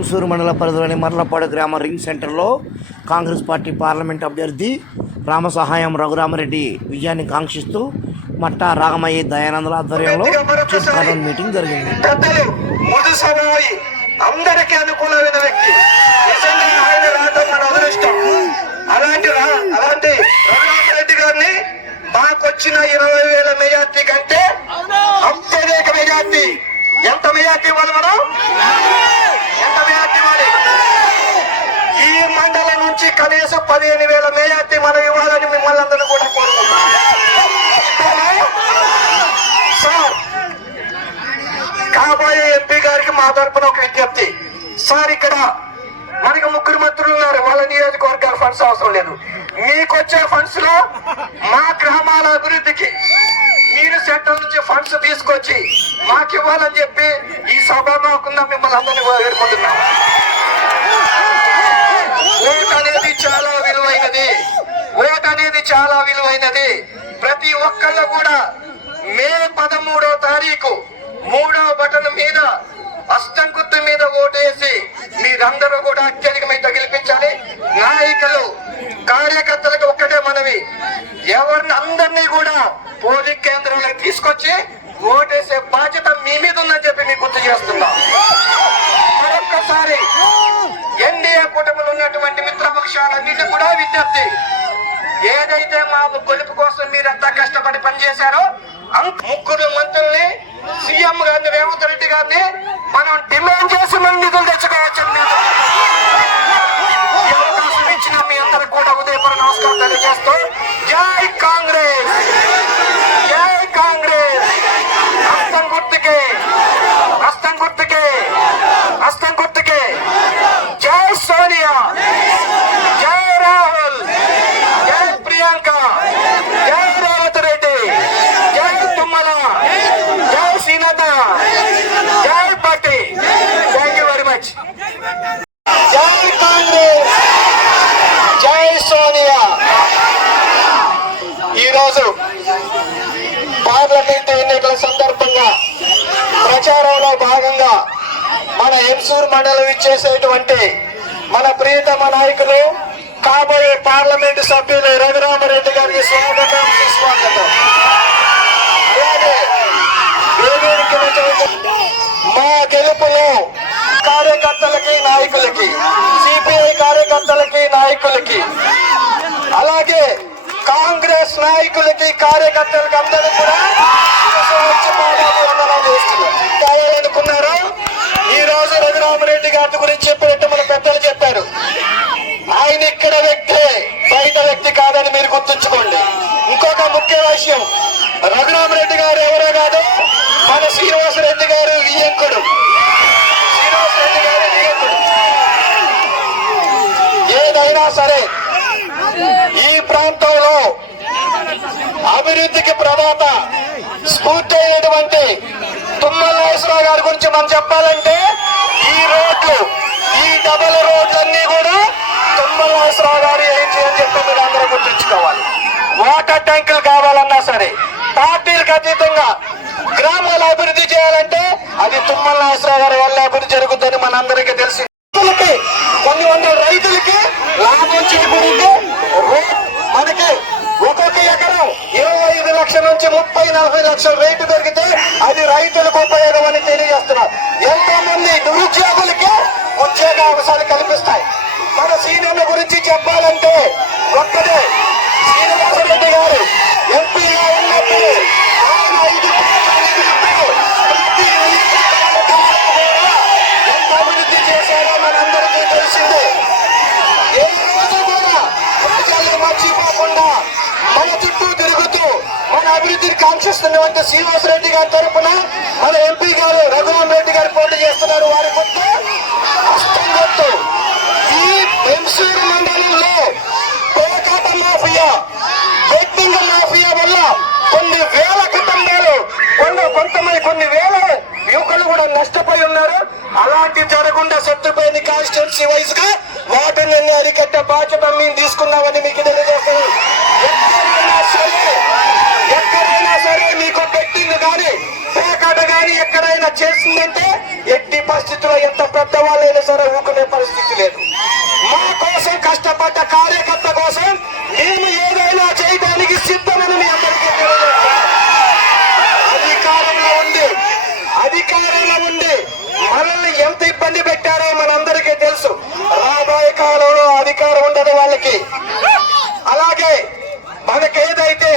ఎంసూరు మండల పరిధిలోని మర్లపాడు గ్రామ రింగ్ సెంటర్లో కాంగ్రెస్ పార్టీ పార్లమెంట్ అభ్యర్థి రామసహాయం రఘురామరెడ్డి విజయాన్ని కాంక్షిస్తూ మట్టా రాగమయ్య దయానందుల ఆధ్వర్యంలో మీటింగ్ జరిగింది. పెద్దలు అందరికీ అనుకూలమైన వ్యక్తి. అలాంటి అలాంటి రఘురామరెడ్డి గారిని మాకొచ్చిన ఇరవై వేల మెజార్టీ కంటే అత్యధిక మెజార్టీ. ఎంత మెజార్టీ ఇవ్వాలి మనం? కనీసం పదిహేను వేల మెజార్టీ మనం ఇవ్వాలని మిమ్మల్ని అందరూ కూడా కోరుకుంటున్నాం సార్ కాబోయే ఎంపీ గారికి మా తరపున ఒక విజ్ఞప్తి. సార్ ఇక్కడ మనకి ముగ్గురు మంత్రులు ఉన్నారు. వాళ్ళ నియోజకవర్గాల ఫండ్స్ అవసరం లేదు. మీకు వచ్చే ఫండ్స్లో మా గ్రామాల అభివృద్ధికి మీరు సెంటర్ నుంచి ఫండ్స్ తీసుకొచ్చి మాకు ఇవ్వాలని చెప్పి ఈ సభ మాకుందా మిమ్మల్ని అందరినీ వేడుకుంటున్నాం ఓట్ అనేది చాలా విలువైనది. ఓట్ అనేది చాలా విలువైనది. ప్రతి ఒక్కళ్ళు కూడా మే పదమూడో తారీఖు మూడో బటన్ మీద అష్టం గుర్తు మీద ఓటేసి మీరందరూ కూడా అత్యధికమైన గెలిపించాలి నాయకులు కార్యకర్తలకు ఒక్కటే మనవి ఎవరిని అందరినీ కూడా పోలింగ్ కేంద్రాలకు తీసుకొచ్చి ఓటేసే బాధ్యత మీ మీద ఉందని చెప్పి మీకు గుర్తు చేస్తున్నాం మరొక్కసారి ఎన్డీఏ కూటమిలో ఉన్నటువంటి కూడా విజ్ఞప్తి. ఏదైతే మా గొలుపు కోసం మీరంతా కష్టపడి పనిచేశారో అంత ముగ్గురు మంత్రుల్ని సీఎం గారిని రేవంత్ రెడ్డి గారిని మనం డిమాండ్ చేసి మన నిధులు తెచ్చుకోవచ్చు అవకాశం ఇచ్చిన మీ అందరికి కూడా ఉదయపూర్వ నమస్కారం తెలియజేస్తూ జై కా జై కాంగ్రెస్ హస్తం గుర్తుకే హస్తం గుర్తుకే హస్తం గుర్తుకే జై సోనియా జై రాహుల్ జై ప్రియాంక జై రేవంత్ రెడ్డి జై తుమ్మల జై సీనత జై party thank you very much జై కాంగ్రెస్ జై సోనియా ఈరోజు పార్లమెంట్ ఎన్నికల సందర్భంగా ప్రచారంలో భాగంగా మన ఎంసూర్ మండలం ఇచ్చేసేటువంటి మన ప్రియతమ నాయకులు కాబోయే పార్లమెంటు సభ్యులు రఘురామరెడ్డి గారికి స్వాగతం సుస్వాగతం. అలాగే మా గెలుపులో కార్యకర్తలకి నాయకులకి సిపిఐ కార్యకర్తలకి నాయకులకి అలాగే కాంగ్రెస్ నాయకులకి కార్యకర్తలకి అందరూ కూడా శిరస్సు ఈ రోజు రఘురామరెడ్డి గారి గురించి చెప్పినట్టు మన పెద్దలు చెప్పారు. ఆయన ఇక్కడ వ్యక్తే బయట వ్యక్తి కాదని మీరు గుర్తుంచుకోండి. ఇంకొక ముఖ్య విషయం రఘురామరెడ్డి గారు ఎవరో కాదు మన శ్రీనివాసరెడ్డి గారు వియ్యంకుడు శ్రీనివాసరెడ్డి గారు వియ్యంకుడు ఏదైనా సరే. ఈ ప్రాంతంలో అభివృద్ధికి ప్రదాత స్ఫూర్తి అయినటువంటి తుమ్మల నాగేశ్వరరావు గారి గురించి మనం చెప్పాలంటే ఈ రోడ్లు ఈ డబల్ రోడ్లన్నీ కూడా తుమ్మల నాగేశ్వరరావు గారు ఏంటి అని చెప్పి మీరు అందరూ గుర్తుంచుకోవాలి. వాటర్ ట్యాంకులు కావాలన్నా సరే పార్టీలకు అతీతంగా గ్రామాల అభివృద్ధి చేయాలంటే అది తుమ్మల నాగేశ్వరరావు గారి వల్ల అభివృద్ధి జరుగుతుందని మనందరికీ తెలిసి కొన్ని వందల రైతులకి లాభం చేకూరింది. మనకి ఒక్కొక్క ఎకరం ఇరవై ఐదు లక్షల నుంచి ముప్పై నలభై లక్షల రేటు దొరికితే అది రైతులకు ఉపయోగం అని తెలియజేస్తున్నారు. ఎంతో మంది నిరుద్యోగులకి ఉద్యోగ అవసరాలు కల్పిస్తాయి. మన సీనియర్ల గురించి చెప్పాలంటే ఒక్కటే శ్రీనివాసరెడ్డి గారు ఎంపీగా ఉన్నప్పుడు ఆయన ఐదు కోట్ల నిధులతో ప్రతి నియోజకవర్గాలకు కూడా ఎంత అభివృద్ధి చేశారో మనందరికీ తెలిసిందే ఏ రోజు కూడా ప్రజల్ని మర్చిపోకుండా మన చుట్టూ తిరుగుతూ మన అభివృద్ధిని వస్ రెడ్డి గారి తరపున మన ఎంపీ గారు రఘురామ్ రెడ్డి గారు పోటీ చేస్తున్నారు. వారి గుర్తు హస్తం ఈ ఎంసూరు మండలంలో పేకాట మాఫియా బెట్టింగ్ మాఫియా వల్ల కొన్ని వేల కుటుంబాలు కొన్ని కొంతమంది కొన్ని వేల యువకులు కూడా నష్టపోయి ఉన్నారు. అలాంటి జరగకుండా కాన్స్టిట్యున్సీ వైజ్గా వాటిని అరికట్టే బాధ్యత మేము తీసుకున్నామని మీకు తెలియజేస్తాను ఎక్కడైనా సరే ఎక్కడైనా సరే మీకు బెట్టింగ్ కానీ పేకాట కానీ ఎక్కడైనా చేసిందంటే ఎట్టి పరిస్థితుల్లో ఎంత పెద్దవాళ్ళైనా సరే ఊకునే పరిస్థితి లేదు. మా కోసం కష్టపడ్డ కార్యక్రమం కోసం మేము ఏదైనా చేయడానికి సిద్ధమని మీ అందరికీ తెలియజేస్తున్నాం. అధికారంలో ఉంది అధికారంలో ఉంది మనల్ని ఎంత ఇబ్బంది పెట్టారో మనందరికీ తెలుసు రాబోయే కాలంలో అధికారం ఉండదు వాళ్ళకి అలాగే మనకేదైతే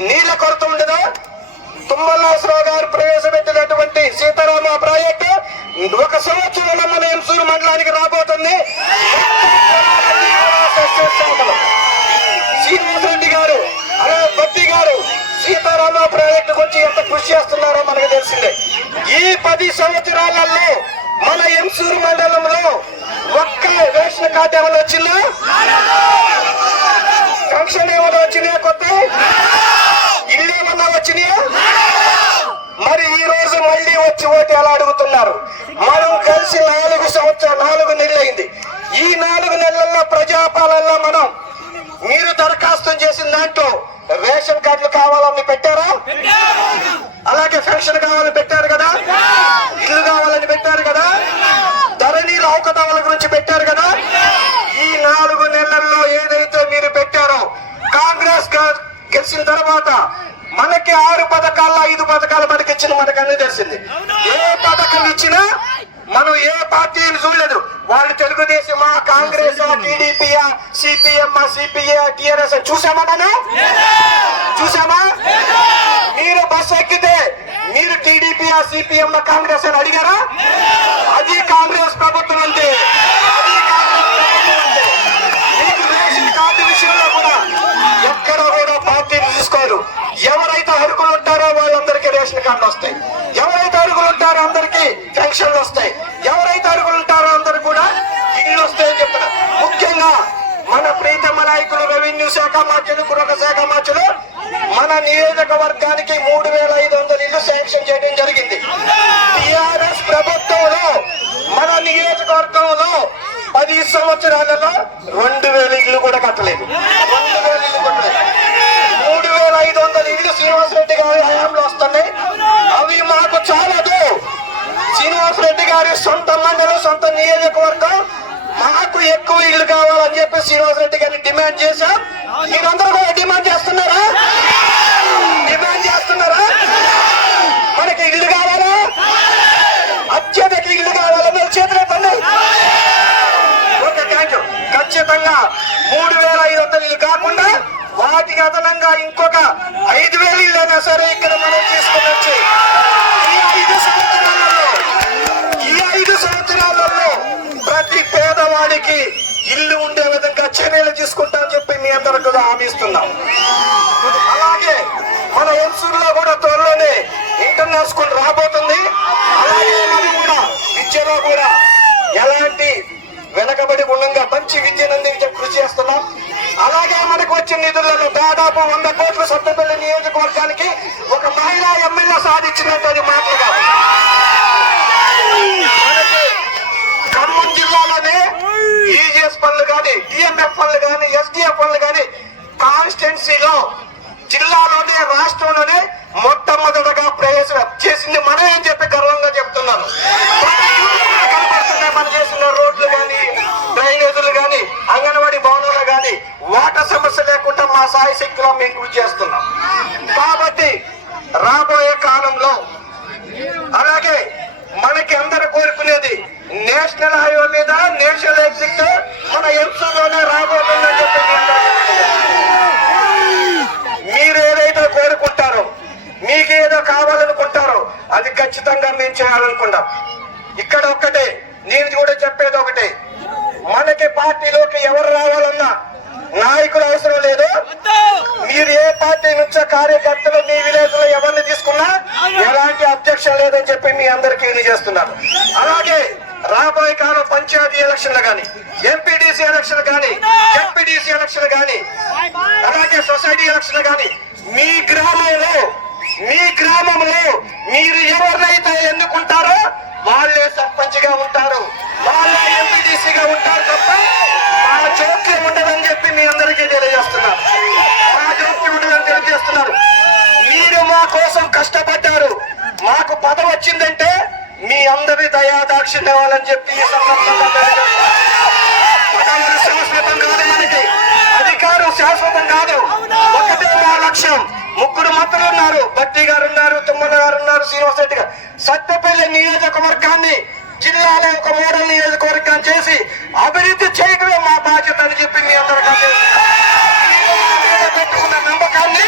నీళ్ళ కొరత ఉండదో తుమ్మలాసరావు గారు ప్రవేశపెట్టినటువంటి సీతారామ ప్రాజెక్టు ఒక సంవత్సరంలో మన ఎంసూరు మండలానికి రాబోతుంది సస్యశ్యామలం. శ్రీనివాసరెడ్డి గారు అలాగే భక్తి గారు సీతారామ ప్రాజెక్టు గురించి ఎంత కృషి చేస్తున్నారో మనకు తెలిసిందే ఈ పది సంవత్సరాలలో మన ఎంసూరు మండలంలో ఒక్క రేషన్ కార్డు ఏమైనా వచ్చిందా? ఫంక్షన్ ఏమైనా వచ్చినాయా కొత్త ఇల్లు ఏమన్నా వచ్చినాయా? మరి ఈ రోజు మళ్ళీ వచ్చి ఓటు ఎలా అడుగుతున్నారు? మనం కలిసి నాలుగు సంవత్సరాలు నాలుగు నెలలైంది. ఈ నాలుగు నెలల్లో ప్రజాపాలనలో మనం మీరు దరఖాస్తు చేసిన దాంట్లో రేషన్ కార్డులు కావాలని పెట్టారా. అలాగే పెన్షన్ కావాలని పెట్టారు కదా? ఇల్లు కావాలని పెట్టారు కదా? అవకతవల గురించి పెట్టారు కదా? ఈ నాలుగు నెలల్లో ఏదైతే మీరు పెట్టారో కాంగ్రెస్ గెలిచిన తర్వాత మనకి ఆరు పథకాల్లో ఐదు పథకాలు మనకి ఇచ్చిన మనకు అన్ని తెలిసింది. ఏ పథకం ఇచ్చినా మనం ఏ పార్టీని చూడలేదు. వాళ్ళు తెలుగుదేశమా Congress TDP CPM CPI TRS చూసామా మనం చూసామా? మీరు బస్ ఎక్కితే మీరు టీడీపీ సిపిఎం కాంగ్రెస్ అని అడిగారా? అది కాంగ్రెస్ ప్రభుత్వం అంటే. కాంగ్రెస్ మీకు రేషన్ కార్డు విషయంలో కూడా ఎక్కడ కూడా పార్టీని తీసుకోరు ఎవరైతే అర్హులు ఉంటారో వాళ్ళందరికీ రేషన్ కార్డులు వస్తాయి. ఎవరైతే అర్హులు ఉంటారో అందరికీ పెన్షన్లు వస్తాయి ఎవరైతే అర్హులు ఉంటారో అందరు కూడా ఇల్లు వస్తాయని చెప్తున్నా ముఖ్యంగా మన ప్రీతమ నాయకులు రెవెన్యూ శాఖ మార్చులు గృహ శాఖ మార్చులు మన నియోజకవర్గానికి మూడు వేల ఐదు వందల ఇల్లు శాంక్షన్ చేయడం జరిగింది. టిఆర్ఎస్ ప్రభుత్వంలో మన నియోజకవర్గంలో పది సంవత్సరాలలో రెండు వేల ఇల్లు కూడా కట్టలేదు. రెండు వేల ఇల్లు కట్టలేదు. మూడు వేల ఐదు వందల ఇల్లు శ్రీనివాసరెడ్డి గారి హయాంలో వస్తున్నాయి. అవి మాకు చాలదు. శ్రీనివాస్ రెడ్డి గారి సొంత మండలం సొంత నియోజకవర్గం మాకు ఎక్కువ ఇల్లు కావాలని చెప్పి శ్రీనివాసరెడ్డి గారిని డిమాండ్ చేశాం. మీరందరూ కూడా డిమాండ్ చేస్తున్నారా? డిమాండ్ చేస్తున్నారా? మనకి ఇల్లు కావాలా? అత్యధిక ఇల్లు కావాలా? మీరు చేతులు ఓకే థ్యాంక్ యూ ఖచ్చితంగా మూడు వేల ఐదు వందలు ఇల్లు కాకుండా వాటికి అదనంగా ఇంకొక ఐదు వేలు అయినా సరే ఇక్కడ మనం తీసుకొని వచ్చి ప్రతి పేదవాడికి ఇల్లు ఉండే విధంగా చర్యలు తీసుకుంటామని చెప్పి మీ అందరికి కూడా హామీ ఇస్తున్నాం. అలాగే మన ఎన్సూరులో కూడా త్వరలోనే ఇంటర్నేషనల్ స్కూల్ రాబోతుంది. అలాగే మనం కూడా విద్యలో కూడా ఎలాంటి వెనకబడి ఉండగా మంచి విద్యను అందించే కృషి చేస్తున్నాం. అలాగే మనకు వచ్చిన నిధులలో దాదాపు వంద కోట్ల సత్తపల్లి నియోజకవర్గానికి ఒక మహిళా ఎమ్మెల్యే సాధించినట్టు అది మాటలు కాదు. జిల్లాలోనే ఈజీఎస్ పనులు కానీ డిఎంఎఫ్ పనులు కానీ ఎస్డిఎఫ్ పనులు కానీ కాన్స్టిట్యున్సీలో జిల్లాలోనే రాష్ట్రంలోనే మొట్టమొదటగా ప్రవేశం చేసింది మనం ఏం చెప్పి గర్వంగా చెప్తున్నాను. మనం చేసిన రోడ్లు కానీ డ్రైనేజీలు కానీ అంగన్వాడీ భవనాలు కానీ వాటర్ సమస్య లేకుండా మా సాయి శక్తిలో మేము కృషి చేస్తున్నాం. కాబట్టి రాబోయే కాలంలో అలాగే మనకి అందరు కోరుకునేది నేషనల్ హైవే మీద నేషనల్ ఎగ్జిట్ మన ఎంసూలోనే రాబోతుందని చెప్పి మీరు ఏదైతే కోరుకుంటారో మీకు ఏదో కావాలనుకుంటారో అది ఖచ్చితంగా మేము చేయాలనుకుంటాం. ఇక్కడ ఒక్కటే నేను కూడా చెప్పేది ఒకటే. మనకి పార్టీలోకి ఎవరు రావాలన్నా నాయకులు అవసరం లేదు. మీరు ఏ పార్టీ నుంచో కార్యకర్తలు మీ విలేజ్లో ఎవరిని తీసుకున్నా ఎలాంటి అబ్జెక్షన్ లేదని చెప్పి మీ అందరికీ ఇది చేస్తున్నారు అలాగే రాబోయే కాలం పంచాయతీ ఎలక్షన్లు కానీ ఎంపీడీసీ ఎలక్షన్ కానీ ఎంపీడీసీ ఎలక్షన్ కానీ అలాగే సొసైటీ ఎలక్షన్ కానీ మీ గ్రామంలో మీ గ్రామంలో మీరు ఎవరినైతే ఎన్నుకుంటారో వాళ్ళే సర్పంచ్గా ఉంటారు. వాళ్ళే ఎంపీటీసీగా ఉంటారు తప్ప మా జోక్యం ఉండదని చెప్పి మీ అందరికీ తెలియజేస్తున్నారు మా జోక్యం ఉండదని తెలియజేస్తున్నారు మీరు కోసం కష్టపడ్డారు. మాకు పదం వచ్చిందంటే మీ అందరి దయా దాక్షిణ్యం వాళ్ళని చెప్పి శాశ్వతం కాదు మనకి. అధికారం శాశ్వతం కాదు. ఒకటే మా లక్ష్యం. ముగ్గురు మంత్రులు ఉన్నారు. బట్టి గారు ఉన్నారు తుమ్మల గారు ఉన్నారు శ్రీనివాస్ రెడ్డి గారు. సత్యపల్లి నియోజకవర్గాన్ని జిల్లాలో ఒక మోడల్ నియోజకవర్గాన్ని చేసి అభివృద్ధి చేయడమే మా బాధ్యత అని చెప్పి మీ అందరికీ పెట్టుకున్న నమ్మకాన్ని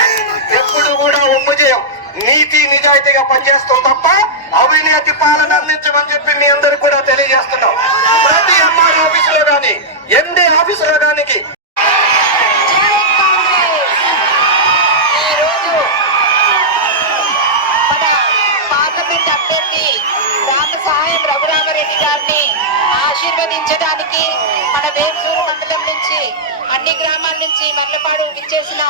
ఎప్పుడు కూడా ఒప్పు చేయం. నీతి నిజాయితీగా పనిచేస్తాం తప్ప అవినీతి పాలన అందించమని చెప్పి మీ అందరికి కూడా తెలియజేస్తున్నాం. ప్రతి ఎంఆర్ ఆఫీసులో కానీ ఎండి ఆఫీసులో గాని జై కాంగ్రెస్ ఈరోజు మన సహాయం రఘురామరెడ్డి గారిని ఆశీర్వదించడానికి మన వేమసూరు మండలం నుంచి అన్ని గ్రామాల నుంచి మల్లపాడు విచ్చేసిన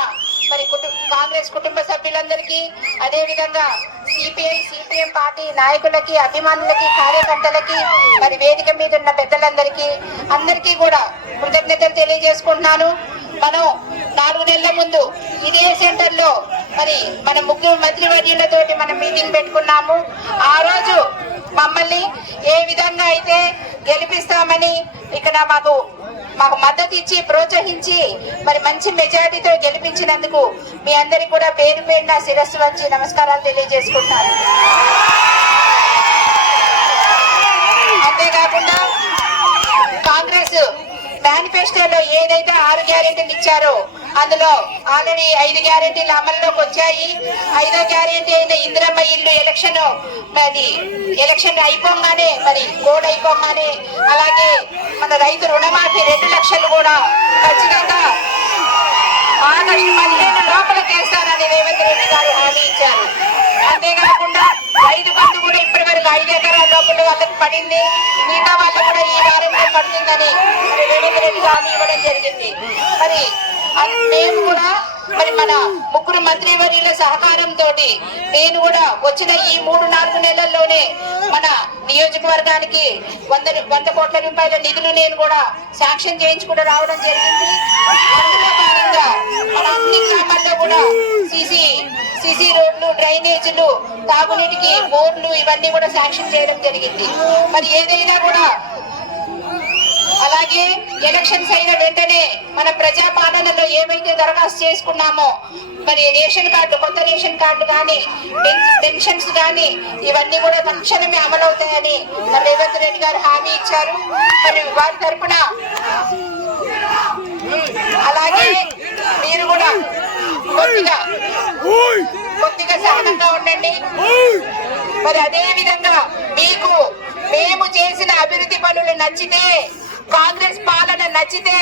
మరి కాంగ్రెస్ కుటుంబ సభ్యులందరికీ అదే విధంగా సిపిఐ సిపిఎం పార్టీ నాయకులకి అభిమానులకి కార్యకర్తలకి మరి వేదిక మీద ఉన్న పెద్దలందరికీ అందరికీ కూడా కృతజ్ఞతలు తెలియజేసుకుంటున్నాను. మనం నాలుగు నెలల ముందు ఇదే సెంటర్లో మరి మన ముగ్గురు మంత్రివర్యులతోటి మనం మీటింగ్ పెట్టుకున్నాము. ఆ రోజు మమ్మల్ని ఏ విధంగా అయితే గెలిపిస్తామని ఇక్కడ మాకు మాకు మద్దతు ఇచ్చి ప్రోత్సహించి మరి మంచి మెజారిటీతో గెలిపించినందుకు మీ అందరికి కూడా పేరు పేరున శిరస్సు వచ్చి నమస్కారాలు తెలియజేసుకుంటున్నాను. అంతేకాకుండా కాంగ్రెస్ మేనిఫెస్టోలో ఏదైతే ఆరు గ్యారెంటీలు ఇచ్చారో అందులో ఆల్రెడీ ఐదు గ్యారెంటీలు అమల్లోకి వచ్చాయి. ఐదో గ్యారెంటీ అయిన ఇందిరమ్మ ఇల్లు ఎలక్షన్ మరి ఎలక్షన్ అయిపోగానే మరి కోడ్ అయిపోగానే అలాగే మన రైతు రుణమాఫీ రెండు లక్షలు కూడా ఖచ్చితంగా ఆగస్టు పదిహేను లోపల చేస్తానని రేవంత్ రెడ్డి గారు హామీ ఇచ్చారు. అంతేకాకుండా రైతు బంధు కూడా ఇప్పటి వరకు ఐదు ఎకరాల లోపల వాళ్ళకి పడింది. మిగతా వాళ్ళకు కూడా ఈ వారంలో పడుతుందని రేవంత్ రెడ్డి హామీ ఇవ్వడం జరిగింది. మరి మేము కూడా మరి మన ముగ్గురు మంత్రివర్యుల సహకారంతో నేను కూడా వచ్చిన ఈ మూడు నాలుగు నెలల్లోనే మన నియోజకవర్గానికి వంద వంద కోట్ల రూపాయల నిధులు నేను కూడా శాంక్షన్ చేయించుకుంటూ రావడం జరిగింది. అందులో భాగంగా మన అన్ని గ్రామాల్లో కూడా సిసి సిసి రోడ్లు డ్రైనేజీలు తాగునీటికి బోర్లు ఇవన్నీ కూడా శాంక్షన్ చేయడం జరిగింది. మరి ఏదైనా కూడా అలాగే ఎలక్షన్స్ అయిన వెంటనే మన ప్రజా పాలనలో ఏవైతే దరఖాస్తు చేసుకున్నామో మరి రేషన్ కార్డు కొత్త రేషన్ కార్డు కానీ పెన్షన్స్ కానీ ఇవన్నీ కూడా తక్షణమే అమలవుతాయని మరి రేవంత్ రెడ్డి గారు హామీ ఇచ్చారు. మరి వారి తరఫున అలాగే మీరు కూడా కొద్దిగా కొద్దిగా సహనంగా ఉండండి. మరి అదే విధంగా మీకు మేము చేసిన అభివృద్ధి పనులు నచ్చితే కాంగ్రెస్ పాలన నచ్చితే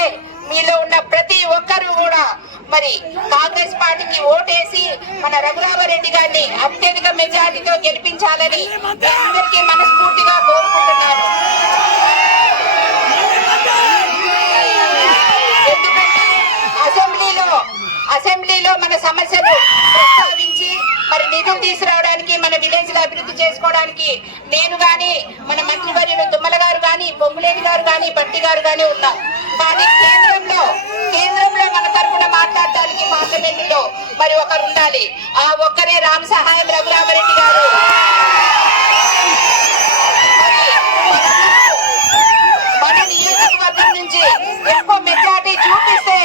మీలో ఉన్న ప్రతి ఒక్కరూ కూడా మరి కాంగ్రెస్ పార్టీకి ఓటేసి మన రఘురామరెడ్డి గారిని అత్యధిక మెజారిటీతో గెలిపించాలని అందరికీ మనస్ఫూర్తిగా కోరుకుంటున్నాను. ఎందుకంటే అసెంబ్లీలో అసెంబ్లీలో మన సమస్యలు మరి నిధులు తీసుకురావడానికి మన విలేజ్లో అభివృద్ధి చేసుకోవడానికి నేను గాని మన మంత్రివర్యులు తుమ్మల గారు గాని పొంగులేటి గారు గాని బట్టి గారు గాని ఉన్నాం. కానీ కేంద్రంలో కేంద్రంలో మన తరపున మాట్లాడటానికి పార్లమెంట్లో మరి ఒకరు ఉండాలి. ఆ ఒక్కరే రామ సహాయం రఘురామరెడ్డి గారు మరి మన నియోజకవర్గం నుంచి ఎక్కువ మెజార్టీ చూపిస్తే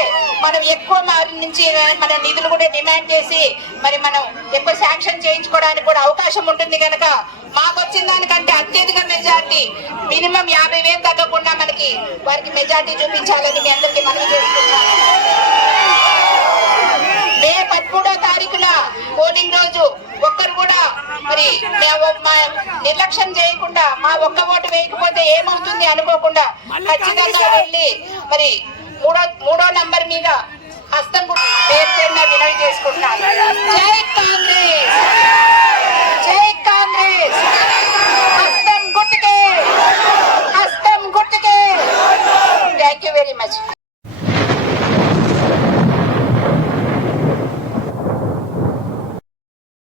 మనం ఎక్కువ వారి నుంచి మన నిధులు కూడా డిమాండ్ చేసి మరి మనం ఎక్కువ శాంక్షన్ చేయించుకోవడానికి కూడా అవకాశం ఉంటుంది కనుక మాకు వచ్చిన దానికంటే అత్యధిక మెజార్టీ మినిమం యాభై వేలు తగ్గకుండా మనకి వారికి మెజార్టీ చూపించాలని మీ అందరికీ మనం చేస్తున్నాను. మే పదమూడో తారీఖున పోలింగ్ రోజు ఒక్కరు కూడా మరి నిర్లక్ష్యం చేయకుండా మా ఒక్క ఓటు వేయకపోతే ఏమవుతుంది అనుకోకుండా ఖచ్చితంగా వెళ్ళి మరి మూడో మూడో నంబర్ మీద హస్తం కూడా పేరు పేరున వినవి చేసుకుంటున్నాను జై కాంగ్రెస్! జై కాంగ్రెస్! హస్తం గుర్తుకే హస్తం గుర్తుకే థ్యాంక్ యూ వెరీ మచ్